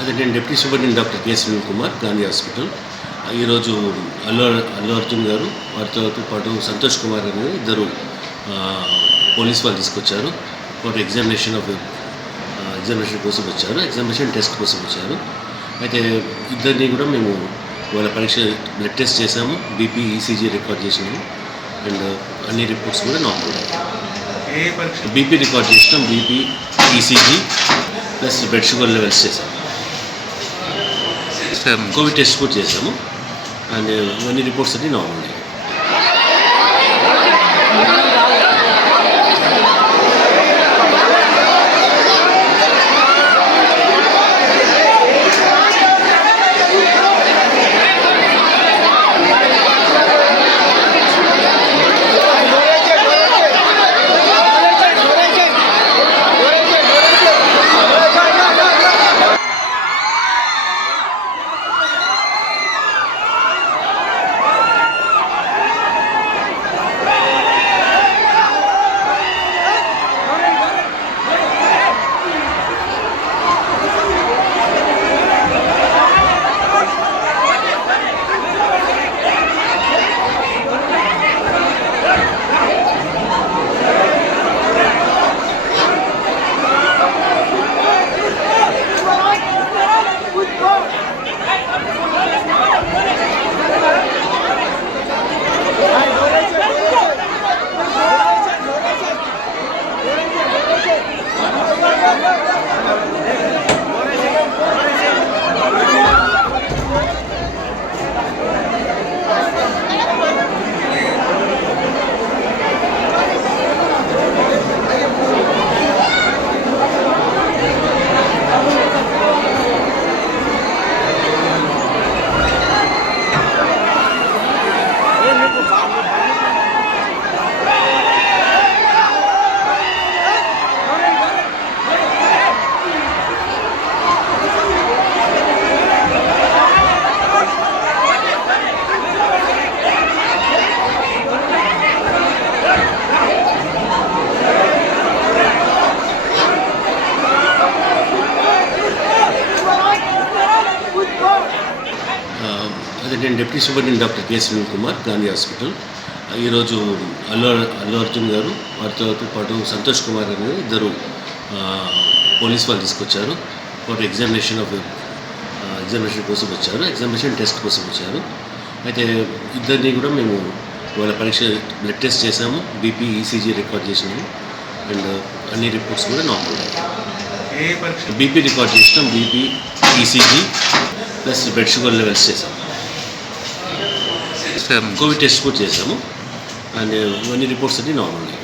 అదే నేను deputy superintendent doctor K Sunil Kumar, Gandhi hospital. ఈరోజు అల్లు అర్జున్ గారు, వారితో పాటు సంతోష్ కుమార్ అని ఇద్దరు పోలీస్ వాళ్ళు తీసుకొచ్చారు. ఫర్ ఎగ్జామినేషన్ కోసం వచ్చారు, ఎగ్జామినేషన్ టెస్ట్ కోసం వచ్చారు. అయితే ఇద్దరిని కూడా మేము వాళ్ళ పరీక్ష బ్లడ్ టెస్ట్ చేసాము, బీపీ ఈసీజీ రికార్డ్ చేసినాము. అండ్ అన్ని రిపోర్ట్స్ కూడా నార్మల్. బీపీ రికార్డ్ చేసినాం, BP ECG plus blood sugar levels చేసాము. కోవిడ్ టెస్ట్ కూడా చేసాము. అండ్ అన్ని రిపోర్ట్స్ అన్ని నార్మల్. అదే నేను deputy superintendent doctor K Sunil Kumar, Gandhi hospital. ఈరోజు అల్లు అర్జున్ గారు, వారితో పాటు సంతోష్ కుమార్ అని ఇద్దరు పోలీస్ వాళ్ళు తీసుకొచ్చారు. ఫర్ ఎగ్జామినేషన్ కోసం వచ్చారు, ఎగ్జామినేషన్ టెస్ట్ కోసం వచ్చారు. అయితే ఇద్దరిని కూడా మేము వాళ్ళ పరీక్ష బ్లడ్ టెస్ట్ చేసాము, బీపీ ఈసీజీ రికార్డ్ చేసినాము. అండ్ అన్ని రిపోర్ట్స్ కూడా నార్మల్. బీపీ రికార్డ్ చేసినాం, BP ECG plus blood sugar levels చేసాము. కోవిడ్ టెస్ట్ కూడా చేసాము. అండ్ అన్ని రిపోర్ట్స్ అన్ని నార్మల్.